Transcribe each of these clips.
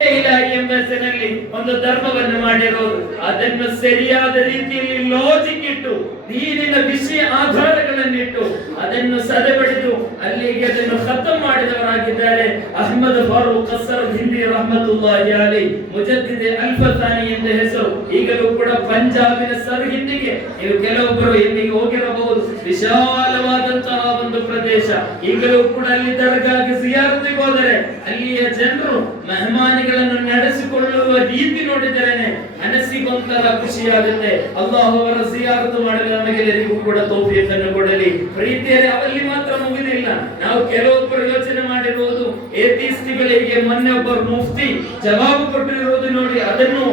ಇಲ್ಲ ಎಂಬ ಹೆಸರಿನಲ್ಲಿ ಒಂದು ಧರ್ಮವನ್ನು ಮಾಡಿರೋದು ಅದನ್ನು ಸರಿಯಾದ ರೀತಿಯಲ್ಲಿ ಲಾಜಿಕ್ ಇಟ್ಟು, ನೀರಿನ ವಿಷಯ ಆಧಾರಗಳನ್ನಿಟ್ಟು, ಅದನ್ನು ಸದೆಬಡಿದು, ಅಲ್ಲಿಗೆ ಅದನ್ನು ಖತಮ್ ಮಾಡಿದವರಾಗಿದ್ದಾರೆ. ಅಹಮದ್ ಫಾರೂಕ್ ಕಸರ್ ಹಿಂದಿ ರಹಮತುಲ್ಲಾಹಿ ಅಲೈ ಮುಜದ್ದಿದೆ ಅಲ್ಫತಾನಿ ಎಂದ ಹೆಸರು. ಈಗಲೂ ಕೂಡ ಪಂಜಾಬಿನ ಸರ್ ಹಿಂದಿಗೆ ನೀವು ಕೆಲವೊಬ್ಬರು ಇಲ್ಲಿಗೆ ಹೋಗಿರಬಹುದು. ವಿಶಾಲವಾದಂತಹ ಒಂದು ಪ್ರದೇಶ. ಈಗಲೂ ಕೂಡ ಅಲ್ಲಿ ದರ್ಗಾಗೆ ಸಿಯಾರತಿಗೆ ಹೋದರೆ ಅಲ್ಲಿಯ ಜನರು ಮೆಹಮಾನಿಗಳನ್ನು ನಡೆಸಿಕೊಳ್ಳುವ ರೀತಿ ನೋಡಿದರೇನೆ ಮನಸ್ಸಿಗೊಂತರ ಖುಷಿಯಾಗುತ್ತೆ. ಅಲ್ಲಾಹ್ ಅವರ ಸಿಯಾರತು ಮಾಡಲು ನಮಗೆಲ್ಲರಿಗೂ ಕೂಡ ತೋಪಿಯನ್ನು ಕೊಡಲಿ. ಪ್ರೀತಿಯಲ್ಲಿ ಅವಲ್ಲಿ ಮಾತ್ರ ಮುಗಿದಿಲ್ಲ. ನಾವು ಕೆಲವೊಬ್ಬರು ಯೋಚನೆ ಮಾಡಿರುವುದು ಏತಿಸ್ಟಿಗಳಿಗೆ ಮೊನ್ನೆ ಒಬ್ಬರು ಮುಫ್ತಿ ಜವಾಬು ಕೊಟ್ಟಿರುವುದು ನೋಡಿ, ಅದನ್ನು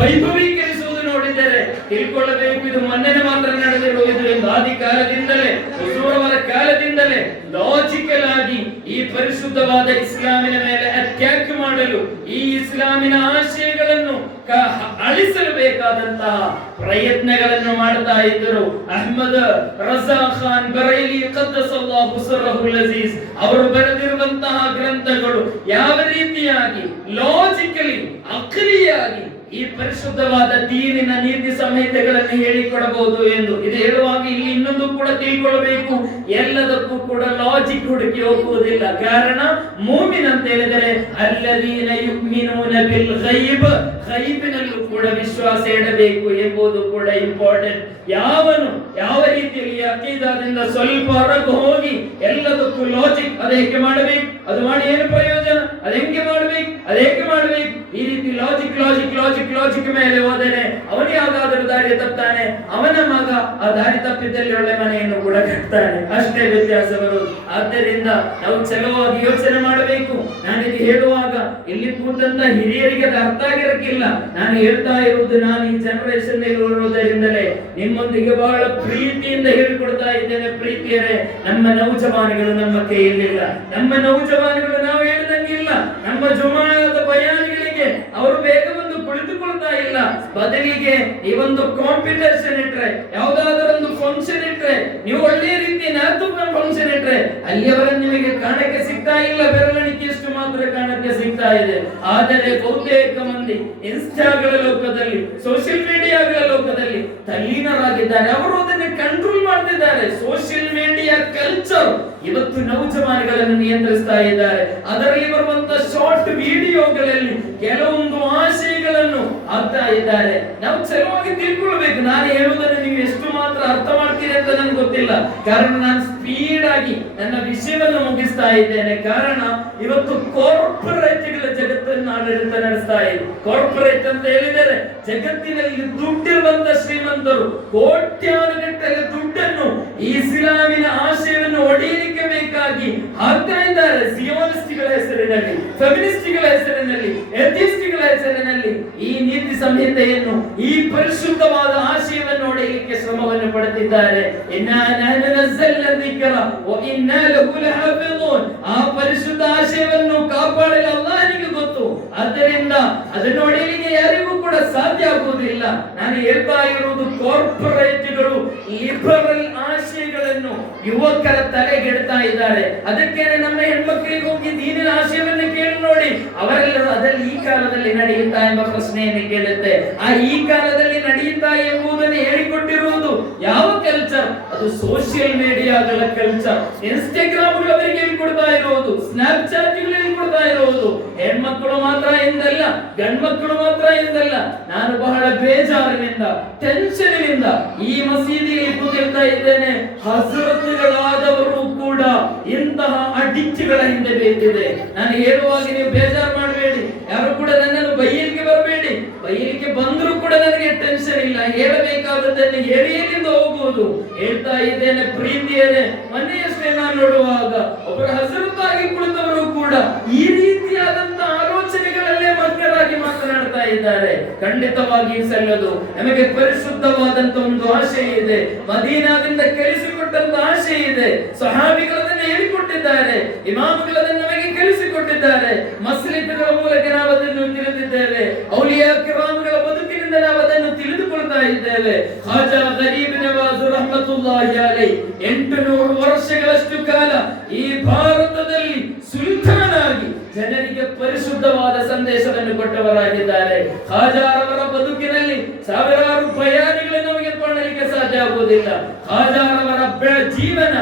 ವೈಭವೀಕರಿಸುವುದು ನೋಡಿದರೆ ತಿಳ್ಕೊಳ್ಳಬೇಕು, ಇದು ಮೊನ್ನೆ ಮಾತ್ರ ನಡೆದಿರುವುದು ಎಂದು ಆದಿ ಕಾಲದಿಂದಲೇ ಕಾಲದಿಂದಲೇ ಲಾಜಿಕಲ್ ಆಗಿ ಈ ಪರಿಶುದ್ಧವಾದ ಇಸ್ಲಾಮಿನ ಮೇಲೆ ಅಟ್ಯಾಕ್ ಮಾಡಲು ಈ ಇಸ್ಲಾಮಿನ ಆಶಯಗಳನ್ನು ಅಳಿಸಲು ಬೇಕಾದಂತಹ ಪ್ರಯತ್ನಗಳನ್ನು ಮಾಡ್ತಾ ಇದ್ದರು. ಅಹ್ಮದ್ ರಜಾ ಖಾನ್ ಬರೈಲಿ ಅಜೀಜ್ ಅವರು ಬರೆದಿರುವಂತಹ ಗ್ರಂಥಗಳು ಯಾವ ರೀತಿಯಾಗಿ? ಲಾಜಿಕಲಿ ಅಕ್ಲಿಯಾಗಿ ಈ ಪರಿಶುದ್ಧವಾದ ದೀನಿನ ನೀತಿ ಸಂಹಿತೆಗಳನ್ನು ಹೇಳಿಕೊಡಬಹುದು ಎಂದು. ಇದು ಹೇಳುವಾಗ ಇಲ್ಲಿ ಇನ್ನೊಂದು ಕೂಡ ತಿಳ್ಕೊಳ್ಬೇಕು. ಎಲ್ಲದಕ್ಕೂ ಕೂಡ ಲಾಜಿಕ್ ಹುಡುಕಿ ಹೋಗುವುದಿಲ್ಲ. ಕಾರಣ ಮೂಮಿನ್ ಅಂತ ಹೇಳಿದರೆ, ಅಲ್ಲದೀನ ಯುಕ್ಮಿನೂನ ಬಿಲ್ ಗೈಬ್. ಕೂಡ ವಿಶ್ವಾಸ ಇಡಬೇಕು ಎಂಬುದು ಕೂಡ ಇಂಪಾರ್ಟೆಂಟ್ ಯಾವನು, ಯಾವ ರೀತಿಯಲ್ಲಿ ಅಕೀದಾದಿಂದ ಸ್ವಲ್ಪ ಹೊರಗೆ ಹೋಗಿ ಎಲ್ಲದಕ್ಕೂ ಲಾಜಿಕ್ ಅದು ಹೇಗೆ ಮಾಡಬೇಕು? ಅದು ಮಾಡಿ ಏನು ಪ್ರಯೋಜನ? ಅದು ಮಾಡಬೇಕು ಮಾಡ್ಬೇಕು? ಅದು ಲಾಜಿಕ್ ಲಾಜಿಕ್ ಮೇಲೆ ಹೋದರೆ ಅವನು ಯಾವಾಗಾದರೂ ದಾರಿ ತಪ್ತಾನೆ? ಅವನ ಮಗ ಆ ದಾರಿ ತಪ್ಪಿದ್ದಲ್ಲಿ ಒಳ್ಳೆ ಮನೆಯನ್ನು ಕೂಡ ಕಟ್ತಾನೆ. ಅಷ್ಟೇ ವ್ಯತ್ಯಾಸ ಬರುವುದು ಆದ್ದರಿಂದ ನಾವು ಚಲವಾಗಿ ಯೋಚನೆ ಮಾಡಬೇಕು. ನಾನಿದು ಹೇಳುವಾಗ ಇಲ್ಲಿ ಕೂತಂತ ಹಿರಿಯರಿಗೆ ಅದು ಅರ್ಥ ಆಗಿರಕ್ಕಿಲ್ಲ. ನಾನು ಹೇಳ್ತಾ ಇರುವುದು ನಾನು ಈ ಜನರೇಷನ್ ಇರುವುದರಿಂದಲೇ ನಿಮ್ಮೊಂದಿಗೆ ಬಹಳ ಪ್ರೀತಿಯಿಂದ ಹೇಳಿಕೊಡ್ತಾ ಇದ್ದೇನೆ ಪ್ರೀತಿಯರೇ. ನಮ್ಮ ನೌಜವಾನಿಗಳು ನಮ್ಮ ಕೈಯಲ್ಲಿಲ್ಲ. ನಮ್ಮ ನೌಜವಾನಿಗಳು ನಾವು ಹೇಳ್ದಂಗಿಲ್ಲ ನಮ್ಮ ಜುಮಾನದ ಬಯಾನಿಗಳಿಗೆ ಅವರು ಬೇಗ ಕುಳಿತುಕೊಳ್ತಾ ಇಲ್ಲ. ಬದಲಿಗೆ ಈ ಒಂದು ಕಾಂಪಿಟೇಷನ್ ಇಟ್ರೆ ಯಾವ್ದಾದ್ರು ಒಂದು ಫಂಕ್ಷನ್ ಇಟ್ರೆ, ನೀವು ಒಳ್ಳೆಯ ರೀತಿ ನಾತು ಫಂಕ್ಷನ್ ಇಟ್ರೆ ಅಲ್ಲಿಯವರ ನಿಮಗೆ ಕಾಣಕ್ಕೆ ಸಿಗ್ತಾ ಇಲ್ಲ. ಬೆರಳಿಕೆಯಷ್ಟು ಮಾತ್ರ ಕಾಣಕ್ಕೆ ಸಿಗ್ತಾ ಇದೆ. ಆದರೆ ಬಹುತೇಕ ಮಂದಿ ಇನ್ಸ್ಟಾಗಳ ಲೋಕದಲ್ಲಿ ಸೋಷಿಯಲ್ ಮೀಡಿಯಾಗಳ ಲೋಕದಲ್ಲಿ ತಲ್ಲೀನರಾಗಿದ್ದಾರೆ. ಅವರು ಅದನ್ನು ಕಂಟ್ರೋಲ್ ಮಾಡ್ತಿದ್ದಾರೆ. ಸೋಷಿಯಲ್ ಮೀಡಿಯಾ ಕಲ್ಚರ್ ಇವತ್ತು ನೌಜವಾನಿಗಳನ್ನು ನಿಯಂತ್ರಿಸ್ತಾ ಇದ್ದಾರೆ. ಅದರಲ್ಲಿ ಬರುವಂತ ಶಾರ್ಟ್ ವಿಡಿಯೋಗಳಲ್ಲಿ ಕೆಲವೊಂದು ಆಶಯಗಳನ್ನು ಆಗ್ತಾ ಇದ್ದಾರೆ. ನಾವು ಸರಿಯಾಗಿ ತಿಳ್ಕೊಳ್ಬೇಕು. ನಾನು ಹೇಳುವುದನ್ನು ನೀವು ಎಷ್ಟು ಮಾತ್ರ ಅರ್ಥ ಮಾಡ್ತೀರಿ ಅಂತ ನನಗೆ ಗೊತ್ತಿಲ್ಲ. ಕಾರಣ ನಾನು ಸ್ಪೀಡ್ ಆಗಿ ನನ್ನ ವಿಷಯವನ್ನು ಮುಗಿಸ್ತಾ ಇದ್ದೇನೆ. ಕಾರಣ ಇವತ್ತು ಕಾರ್ಪೊರೇಟ್ಗಳ ಜಗತ್ತನ್ನು ಆಡಳಿತ ನಡೆಸ್ತಾ ಇದೆ. ಕಾರ್ಪೊರೇಟ್ ಅಂತ ಹೇಳಿದರೆ ಜಗತ್ತಿನಲ್ಲಿ ದುಡ್ಡಿರುವಂತ ಶ್ರೀಮಂತರು ಕೋಟ್ಯಾನುಗಟ್ಟಲೆ ದುಡ್ಡನ್ನು ಈ ಇಸ್ಲಾಮಿನ ಆಶಯವನ್ನು ಹೆಸರಿನಲ್ಲಿ ಫೆಮಿನಿಸ್ಟ್ಗಳ ಹೆಸರಿನಲ್ಲಿ ಎಥಿಸ್ಟ್ಗಳ ಹೆಸರಿನಲ್ಲಿ ಈ ನೀತಿ ಸಂಹಿತೆಯನ್ನು, ಈ ಪರಿಶುದ್ಧವಾದ ಆಶಯವನ್ನು ಒಡೆಯಲಿಕ್ಕೆ ಶ್ರಮವನ್ನು ಲಹಾಫಿದೂನ್. ಆ ಪರಿಶುದ್ಧ ಆಶಯವನ್ನು ಕಾಪಾಡಲು ನಿಮಗೆ ಗೊತ್ತು. ಆದ್ದರಿಂದ ಅದನ್ನು ಒಡೆಯಲಿಕ್ಕೆ ಸಾಧ್ಯ ಆಗುವುದಿಲ್ಲ. ನಾನು ಹೇಳ್ತಾ ಇರುವುದು ಕಾರ್ಪೊರೇಟ್ಗಳು ಲಿಬರಲ್ ಆಶಯಗಳನ್ನು ಯುವಕರ ತಲೆಗೆಡ್ತಾ ಇದ್ದಾರೆ. ಅದಕ್ಕೇನೆ ನಮ್ಮ ಹೆಣ್ಮಕ್ಳಿಗೆ ಹೋಗಿ ದೀನಿನ ಆಶಯವನ್ನು ಕೇಳಿ ನೋಡಿ. ಅವರೆಲ್ಲರೂ ಅದರಲ್ಲಿ ಈ ಕಾಲದಲ್ಲಿ ನಡೆಯುತ್ತಾ ಎಂಬ ಪ್ರಶ್ನೆಯನ್ನು ಕೇಳುತ್ತೆ. ಆ ಈ ಕಾಲದಲ್ಲಿ ನಡೆಯುತ್ತಾ ಎಂಬುದನ್ನು ಹೇಳಿಕೊಟ್ಟಿರುವುದು ಯಾವ ಕಲ್ಚರ್ ಅದು ಸೋಷಿಯಲ್ ಮೀಡಿಯಾಗಳ ಕಲ್ಚರ್ ಇನ್ಸ್ಟಾಗ್ರಾಮ್ ಅವರಿಗೆ ಹೇಳ್ಕೊಡ್ತಾ ಇರುವುದು. ಸ್ನಾಪ್ ಚಾಟ್ ಹೇಳ್ಕೊಡ್ತಾ ಇರುವುದು ಹೆಣ್ಮಕ್ಕಳು ಮಾತ್ರ ಎಂದಲ್ಲ ಗಂಡ್ಮಕ್ಕಳು ಮಾತ್ರ ಎಂದಲ್ಲ, ನಾನು ಬಹಳ ಬೇಜಾರಿನಿಂದ ಟೆನ್ಷನ್ನಿಂದ ಈ ಮಸೀದಿಯಲ್ಲಿ ಕೂತಿರ್ತಾ ಇದ್ದೇನೆ. ಹಸರತ್ತುಗಳಾದವರು ಕೂಡ ಇಂತಹ ಅಡಿಚ್ಚುಗಳ ಹಿಂದೆ ಬೇಕಿದೆ ನಾನು ಹೇಳುವಾಗ ನೀವು ಬೇಜಾರು ಮಾಡಬೇಡಿ. ಯಾರು ಕೂಡ ನನ್ನನ್ನು ಬೈಯಲಿಕ್ಕೆ ಬರಬೇಡಿ. ಬೈಯಲಿಕ್ಕೆ ಬಂದರೂ ಕೂಡ ನನಗೆ ಟೆನ್ಷನ್ ಇಲ್ಲ. ಹೇಳಬೇಕಾದದ್ದನ್ನು ಹೇಳಿ ಎಲ್ಲಿಂದ ಹೋಗುವುದು? ಹೇಳ್ತಾ ಇದ್ದೇನೆ ಪ್ರೀತಿಯೇನೆ ಮೊನ್ನೆಯಷ್ಟೇ ನಾನು ನೋಡುವಾಗ. ಒಬ್ಬರು ಹಸಿರುತ್ತಾಗಿ ಕುಳಿತವರು ಕೂಡ ಈ ರೀತಿಯಾದಂತ ಆಲೋಚನೆಗಳಲ್ಲೇ ಮಗ್ನರಾಗಿ ಮಾತನಾಡ್ತಾ ಇದ್ದಾರೆ. ಖಂಡಿತವಾಗಿ ಸಲ್ಲದು. ನಮಗೆ ಪರಿಶುದ್ಧವಾದಂತ ಒಂದು ಆಶೆ ಇದೆ. ಮದೀನಾದಿಂದ ಕಲಿಸಿಕೊಟ್ಟಂತ ಆಶೆ ಇದೆ. ಸಹಾಬಿಗಳನ್ನ ಹೇಳಿಕೊಟ್ಟಿದ್ದಾರೆ. ಇಮಾಮಗಳನ್ನ ನಮಗೆ ಕಲಿಸಿಕೊಟ್ಟಿದ್ದಾರೆ ಮಸ್ಲಿತ್ಗಳ ಮೂಲಕ ನಾವು ಅದನ್ನು ತಿಳಿದಿದ್ದೇವೆ. ಔಲಿಯಾ ಕಿರಾಮಗಳ ಬದುಕಿನಿಂದ ನಾವು ಅದನ್ನು ತಿಳಿದುಕೊಳ್ತಾ ಇದ್ದೇವೆ. ಖಾಜಾ ಗರೀಬ್ ರಹಮತುಲ್ಲಾಹಿ ಅಲೈ ಎಂಟು ನೂರು ವರ್ಷಗಳಷ್ಟು ಕಾಲ ಈ ಭಾರತದಲ್ಲಿ ಸಂದೇಶವನ್ನು ಕೊಟ್ಟವರಾಗಿದ್ದಾರೆ. ಹಾಜಾರವರ ಬದುಕಿನಲ್ಲಿ ಸಾವಿರಾರು ಪ್ರಯಾಣಿಗಳು ನಮಗೆ ಕಾಣಲಿಕ್ಕೆ ಸಾಧ್ಯ ಆಗುವುದಿಲ್ಲ. ಹಾಜಾರವರ ಜೀವನ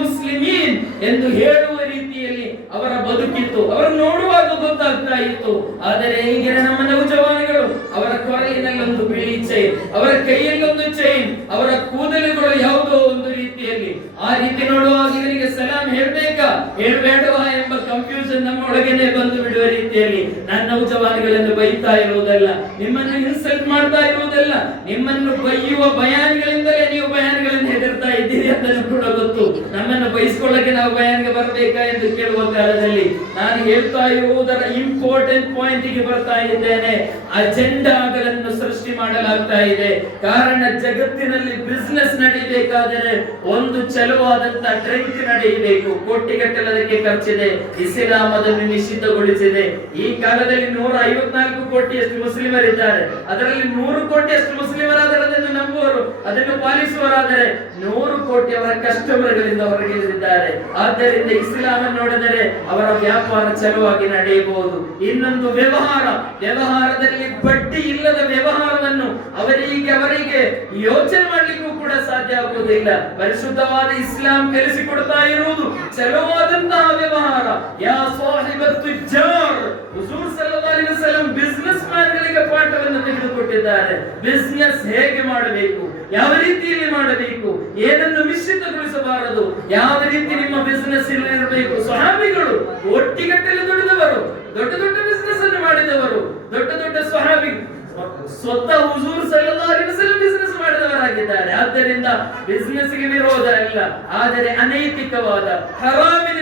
ಮುಸ್ಲಿಮೀನ್ ಎಂದು ಹೇಳುವ ರೀತಿಯಲ್ಲಿ ಅವರ ಬದುಕಿತ್ತು. ಅವರು ನೋಡುವಾಗ ಗೊತ್ತಾಗ್ತಾ ಇತ್ತು. ಆದರೆ ಈಗಿನ ನಮ್ಮ ನೌಜವಾನಿಗಳು ಅವರ ಕೊರಳಿನಲ್ಲಿ ಒಂದು ಬಿಳಿ ಚೈನ್ ಅವರ ಕೈಯಲ್ಲಿ ಒಂದು ಚೈನ್ ಅವರ ಕೂದಲುಗಳು ಯಾವುದೋ ಒಂದು ರೀತಿಯಲ್ಲಿ ಆ ರೀತಿ ನೋಡುವಾಗ ಇವರಿಗೆ ಸಲಾಂ ಹೇಳ್ಬೇಕಾ ಹೇಳ್ಬೇಡವಾ ಎಂಬ ಕನ್ಫ್ಯೂಷನ್ ನಮ್ಮ ಒಳಗೇನೆ ಬಂದು ಬಿಡುವ ರೀತಿಯಲ್ಲಿ ನನ್ನ ನೌಜವಾನಿಗಳನ್ನು ಬೈತಾ ಇರುವುದಲ್ಲ, ನಿಮ್ಮನ್ನು ಇನ್ಸಲ್ಟ್ ಮಾಡ್ತಾ ಇರುವುದಲ್ಲ, ನಿಮ್ಮನ್ನು ಬೈಯುವ ಬಯಾನಿಗಳಿಂದಲೇ ನೀವು ಬಯಾನಿಗಳನ್ನು ಹೆದರ್ತಾ ಇದ್ದೀರಿ ಅಂತ ಕೂಡ ನಮ್ಮನ್ನು ಬಯಸ್ಕೊಳ್ಳಕ್ಕೆ ನಾವು ಬಯಾನಿಗೆ ಬರಬೇಕಾ ಎಂದು ಕೇಳುವ ಕಾಲದಲ್ಲಿ ನಾನು ಹೇಳ್ತಾ ಇರುವುದರ ಇಂಪಾರ್ಟೆಂಟ್ ಪಾಯಿಂಟ್ಗೆ ಬರ್ತಾ ಇದ್ದೇನೆ. ಅಜೆಂಡಾಗಳನ್ನು ಸೃಷ್ಟಿ ಮಾಡಲಾಗ್ತಾ ಇದೆ. ಕಾರಣ ಜಗತ್ತಿನಲ್ಲಿ ಬಿಸ್ನೆಸ್ ನಡೀಬೇಕಾದರೆ ಒಂದು ಚಲುವಾದಂತ ಟ್ರೆಂಡ್ ನಡೆಯಬೇಕು. ಕೋಟಿಗಟ್ಟಲೆ ಅದಕ್ಕೆ ಖರ್ಚಿದೆ. ಇಸ್ಲಾಂ ಅದನ್ನು ಈ ಕಾಲದಲ್ಲಿ ನೂರ ಐವತ್ನಾಲ್ಕು ಕೋಟಿಯಷ್ಟು ಮುಸ್ಲಿಮರಿದ್ದಾರೆ. ಅದರಲ್ಲಿ ನೂರು ಕೋಟಿಯಷ್ಟು ಅದನ್ನು ಪಾಲಿಸುವರಾದರೆ ನೂರು ಕೋಟಿ ಅವರ ಕಸ್ಟಮರ್ಗಳಿಂದ ಹೊರಗೆ ಇದ್ದಾರೆ ಆದ್ದರಿಂದ ಇಸ್ಲಾಂ ನೋಡಿದರೆ ಅವರ ವ್ಯಾಪಾರ ಚಲುವಾಗಿ ನಡೆಯಬಹುದು. ಇನ್ನೊಂದು ವ್ಯವಹಾರ, ವ್ಯವಹಾರದಲ್ಲಿ ಬಡ್ಡಿ ಇಲ್ಲದ ವ್ಯವಹಾರವನ್ನು ಅವರಿಗೆ ಅವರಿಗೆ ಯೋಚನೆ ಮಾಡಲಿಕ್ಕೂ ಕೂಡ ಸಾಧ್ಯ ಆಗುವುದಿಲ್ಲ. ಪರಿಶುದ್ಧವಾದ ಇಸ್ಲಾಂ ಕಲಿಸಿಕೊಡ್ತಾ ಇರುವುದು ಚಲುವಾದಂತಹ ವ್ಯವಹಾರ. ಯಾ ಸಾಹಿಬತ್ತು ಜಾರ್ ಹುಜೂರ್ ಸಲ್ಲಲ್ಲಾಹು ಅಲೈಹಿ ವಸಲ್ಲಂ ತೆಗೆದುಕೊಟ್ಟಿದ್ದಾರೆ ಬಿಸ್ನೆಸ್ ಹೇಗೆ ಮಾಡಬೇಕು? ಯಾವ ರೀತಿಯಲ್ಲಿ ಮಾಡಬೇಕು? ಏನನ್ನು ಮಿಶ್ರಿತಗೊಳಿಸಬಾರದು ಯಾವ ರೀತಿ ನಿಮ್ಮ ಬಿಸ್ನೆಸ್ ಇರಬೇಕು? ಸ್ವಹಾಬಿಗಳು ಒಟ್ಟಿಗಟ್ಟಲೆ ದುಡಿದವರು, ದೊಡ್ಡ ದೊಡ್ಡ ಬಿಸ್ನೆಸ್ ಅನ್ನು ಮಾಡಿದವರು, ದೊಡ್ಡ ದೊಡ್ಡ ಸ್ವಹಾಬಿ ಸ್ವತಃ ಹುಜೂರ್ ವಸಲ್ಲಂ ಬಿಸ್ನೆಸ್ ಮಾಡಿದವರಾಗಿದ್ದಾರೆ. ಆದ್ದರಿಂದ ಬಿಸ್ನೆಸ್ಗೆ ವಿರೋಧ ಇಲ್ಲ. ಆದರೆ ಅನೈತಿಕವಾದ ಹರಾಮಿನ